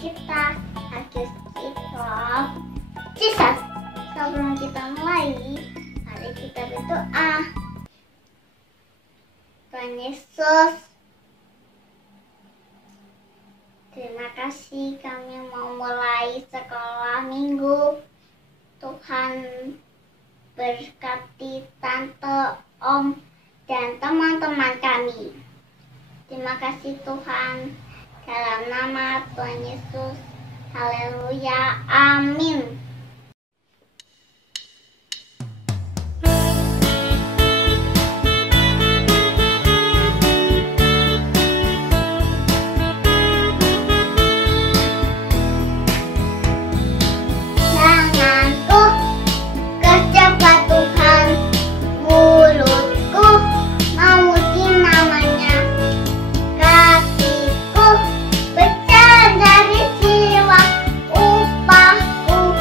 kita Agustus Jesus. Sebelum kita mulai, mari kita berdoa. Tuhan Yesus, terima kasih kami mau mulai sekolah minggu. Tuhan berkati tante, om, dan teman-teman kami. Terima kasih Tuhan, dalam nama Tuhan Yesus. Haleluya, amin. Tanganku kecepat Tuhan, mulutku memuji namanya, kakiku bercanda dari jiwa, upahku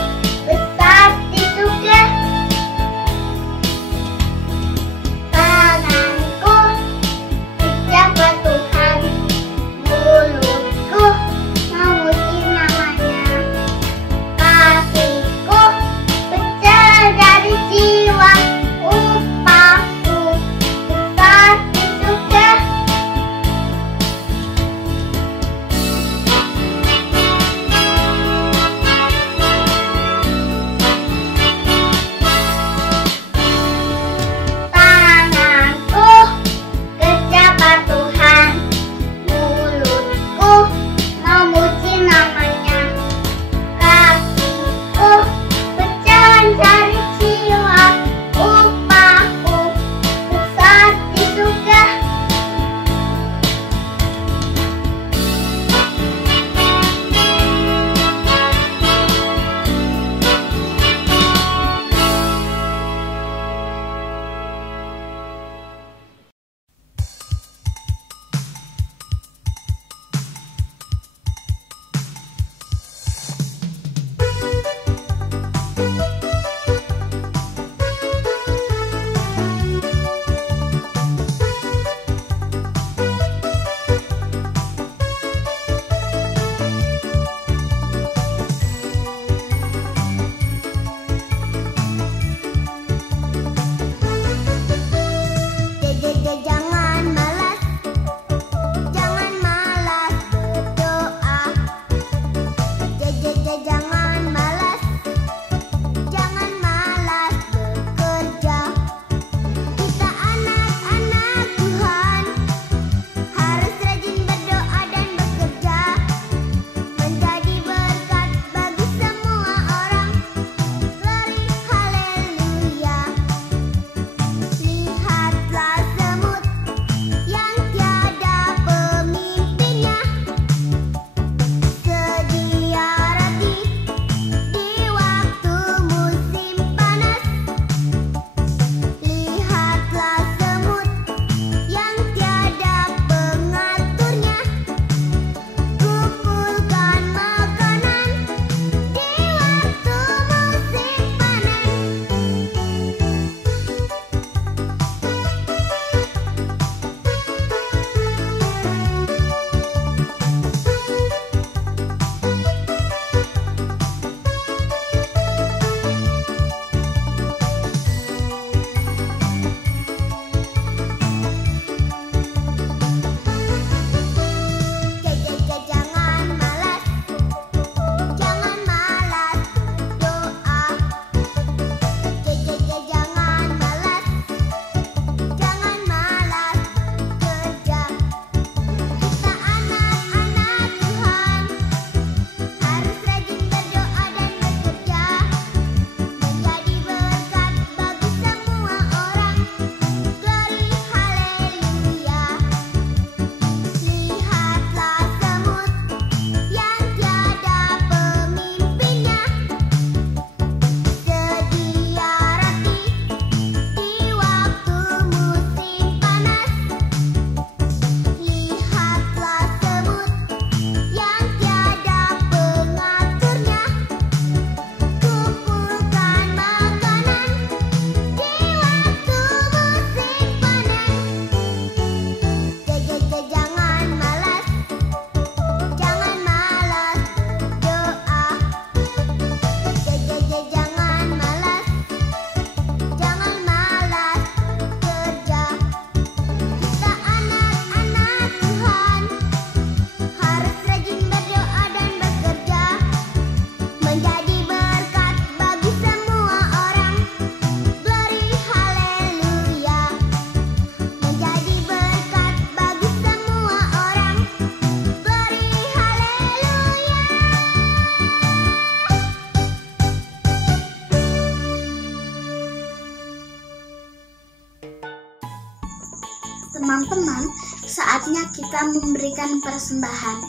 teman-teman, saatnya kita memberikan persembahan.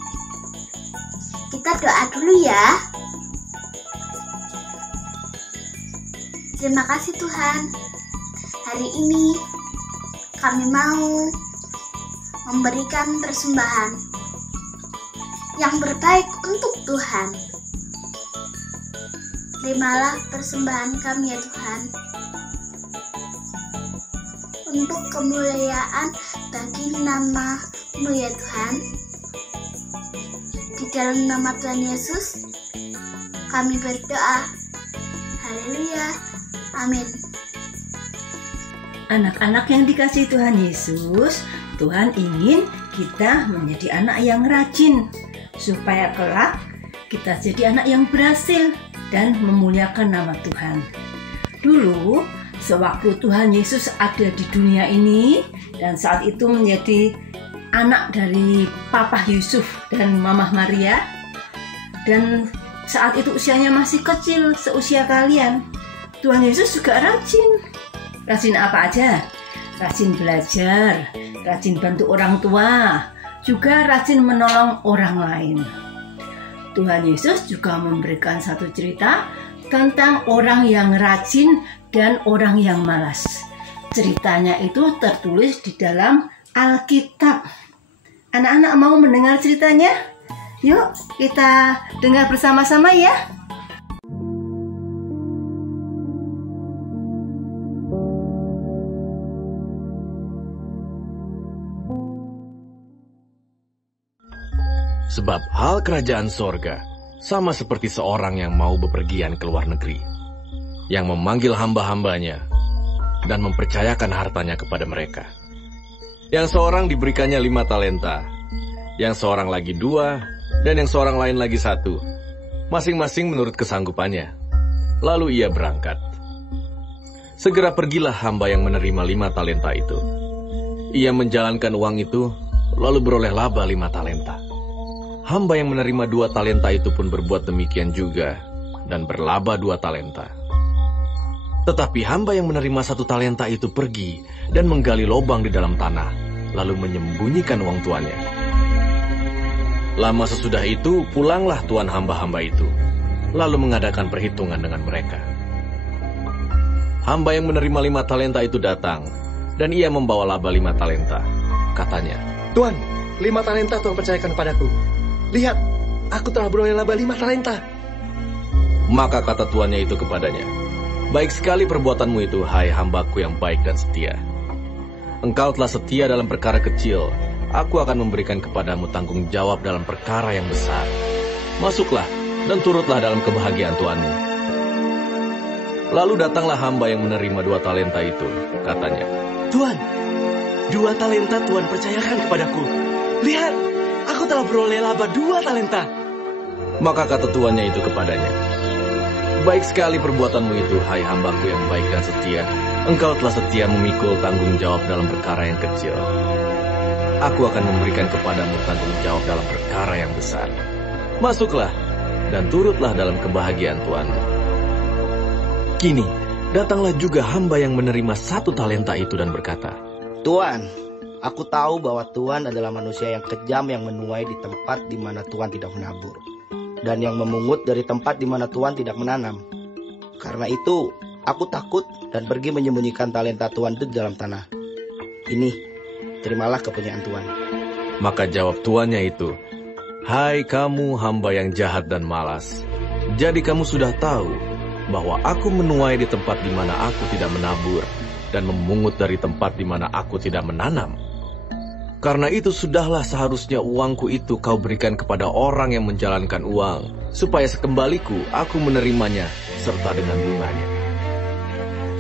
Kita doa dulu ya. Terima kasih Tuhan. Hari ini kami mau memberikan persembahan yang berbaik untuk Tuhan. Terimalah persembahan kami ya Tuhan, untuk kemuliaan bagi nama-Mu ya Tuhan. Di dalam nama Tuhan Yesus kami berdoa. Haleluya. Amin. Anak-anak yang dikasihi Tuhan Yesus, Tuhan ingin kita menjadi anak yang rajin, supaya kelak kita jadi anak yang berhasil dan memuliakan nama Tuhan. Dulu, sewaktu Tuhan Yesus ada di dunia ini, dan saat itu menjadi anak dari Papa Yusuf dan Mama Maria, dan saat itu usianya masih kecil, seusia kalian, Tuhan Yesus juga rajin. Rajin apa aja? Rajin belajar, rajin bantu orang tua, juga rajin menolong orang lain. Tuhan Yesus juga memberikan satu cerita tentang orang yang rajin dan orang yang malas. Ceritanya itu tertulis di dalam Alkitab. Anak-anak mau mendengar ceritanya? Yuk kita dengar bersama-sama ya. Sebab hal kerajaan sorga sama seperti seorang yang mau bepergian ke luar negeri, yang memanggil hamba-hambanya dan mempercayakan hartanya kepada mereka. Yang seorang diberikannya 5 talenta, yang seorang lagi 2, dan yang seorang lain lagi 1, masing-masing menurut kesanggupannya. Lalu ia berangkat. Segera pergilah hamba yang menerima 5 talenta itu. Ia menjalankan uang itu, lalu beroleh laba 5 talenta. Hamba yang menerima 2 talenta itu pun berbuat demikian juga, dan berlaba 2 talenta. Tetapi hamba yang menerima 1 talenta itu pergi dan menggali lubang di dalam tanah, lalu menyembunyikan uang tuannya. Lama sesudah itu, pulanglah tuan hamba-hamba itu, lalu mengadakan perhitungan dengan mereka. Hamba yang menerima 5 talenta itu datang, dan ia membawa laba 5 talenta. Katanya, "Tuan, 5 talenta Tuhan percayakan padaku. Lihat, aku telah beroleh laba 5 talenta. Maka kata tuannya itu kepadanya, "Baik sekali perbuatanmu itu, hai hambaku yang baik dan setia. Engkau telah setia dalam perkara kecil, aku akan memberikan kepadamu tanggung jawab dalam perkara yang besar. Masuklah dan turutlah dalam kebahagiaan tuanmu." Lalu datanglah hamba yang menerima 2 talenta itu. Katanya, "Tuan, 2 talenta Tuhan percayakan kepadaku. Lihat, aku telah beroleh laba 2 talenta. Maka kata tuannya itu kepadanya, "Baik sekali perbuatanmu itu, hai hambaku yang baik dan setia. Engkau telah setia memikul tanggung jawab dalam perkara yang kecil. Aku akan memberikan kepadamu tanggung jawab dalam perkara yang besar. Masuklah dan turutlah dalam kebahagiaan tuanmu." Kini, datanglah juga hamba yang menerima 1 talenta itu dan berkata, "Tuan, aku tahu bahwa Tuhan adalah manusia yang kejam yang menuai di tempat di mana Tuhan tidak menabur, dan yang memungut dari tempat di mana Tuhan tidak menanam. Karena itu, aku takut dan pergi menyembunyikan talenta Tuhan itu di dalam tanah. Ini, terimalah kepunyaan Tuhan." Maka jawab tuannya itu, "Hai kamu hamba yang jahat dan malas, jadi kamu sudah tahu bahwa aku menuai di tempat di mana aku tidak menabur, dan memungut dari tempat di mana aku tidak menanam. Karena itu sudahlah seharusnya uangku itu kau berikan kepada orang yang menjalankan uang, supaya sekembaliku aku menerimanya serta dengan bunganya.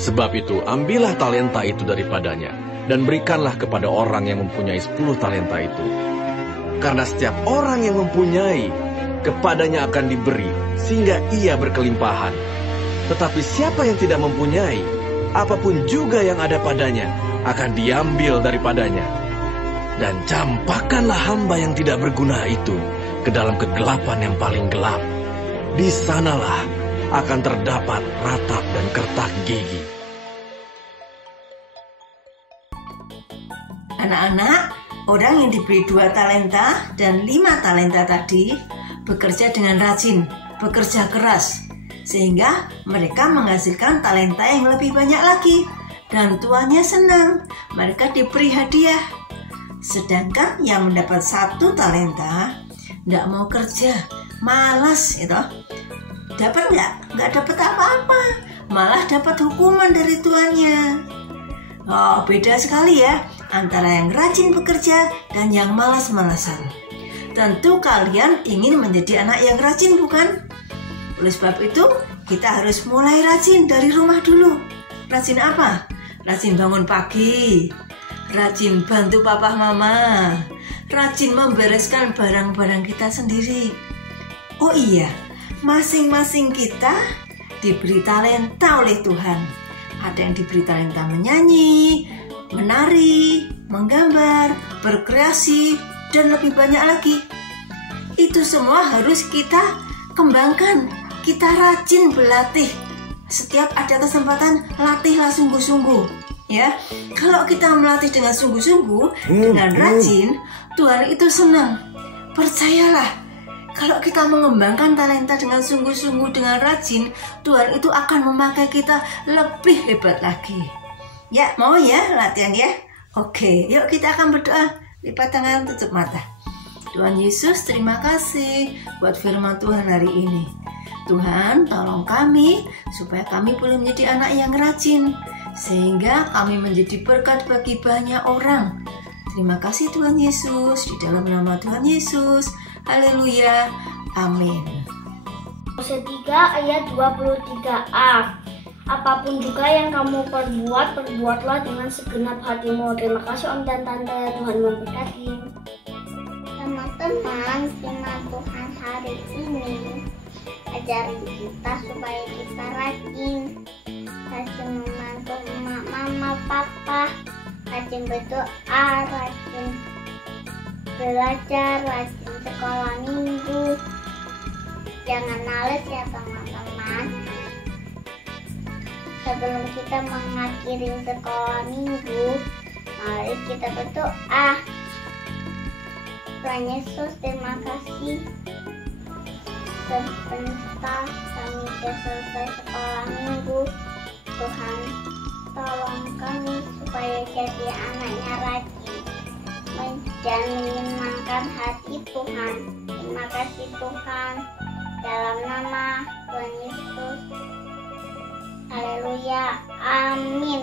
Sebab itu ambillah talenta itu daripadanya, dan berikanlah kepada orang yang mempunyai 10 talenta itu. Karena setiap orang yang mempunyai, kepadanya akan diberi, sehingga ia berkelimpahan. Tetapi siapa yang tidak mempunyai, apapun juga yang ada padanya akan diambil daripadanya. Dan campakkanlah hamba yang tidak berguna itu ke dalam kegelapan yang paling gelap. Di sanalah akan terdapat ratap dan kertak gigi." Anak-anak, orang yang diberi 2 talenta dan 5 talenta tadi bekerja dengan rajin, bekerja keras, sehingga mereka menghasilkan talenta yang lebih banyak lagi. Dan tuannya senang, mereka diberi hadiah. Sedangkan yang mendapat 1 talenta tidak mau kerja, malas itu. Dapat nggak? Nggak dapat apa-apa, malah dapat hukuman dari tuannya. Oh, beda sekali ya antara yang rajin bekerja dan yang malas-malasan. Tentu kalian ingin menjadi anak yang rajin, bukan? Oleh sebab itu, kita harus mulai rajin dari rumah dulu. Rajin apa? Rajin bangun pagi, rajin bantu papa mama, rajin membereskan barang-barang kita sendiri. Oh iya, masing-masing kita diberi talenta oleh Tuhan. Ada yang diberi talenta menyanyi, menari, menggambar, berkreasi, dan lebih banyak lagi. Itu semua harus kita kembangkan. Kita rajin berlatih. Setiap ada kesempatan, latihlah sungguh-sungguh. Ya, kalau kita melatih dengan sungguh-sungguh, dengan rajin, Tuhan itu senang. Percayalah, kalau kita mengembangkan talenta dengan sungguh-sungguh, dengan rajin, Tuhan itu akan memakai kita lebih hebat lagi. Ya, mau ya latihan ya? Oke, yuk kita akan berdoa. Lipat tangan, tutup mata. Tuhan Yesus, terima kasih buat firman Tuhan hari ini. Tuhan, tolong kami supaya kami boleh menjadi anak yang rajin, sehingga kami menjadi berkat bagi banyak orang. Terima kasih Tuhan Yesus, di dalam nama Tuhan Yesus. Haleluya. Amin. Kolose 3 ayat 23a. Apapun juga yang kamu perbuat, perbuatlah dengan segenap hatimu. Terima kasih Om dan Tante, Tuhan memberkati. Teman-teman, firman Tuhan hari ini ajarin kita supaya kita rajin membantu mama, papa, rajin berdoa, rajin belajar, rajin sekolah minggu. Jangan males ya teman-teman. Sebelum kita mengakhiri sekolah minggu, mari kita berdoa. Tuhan Yesus, terima kasih. Sebentar kami sudah selesai sekolah minggu. Tuhan, tolong kami supaya jadi anaknya rajin dan menyenangkan hati Tuhan. Terima kasih Tuhan, dalam nama Tuhan Yesus. Haleluya, amin.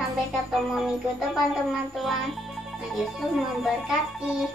Sampai ketemu minggu depan teman-teman. Tuhan Yesus memberkati.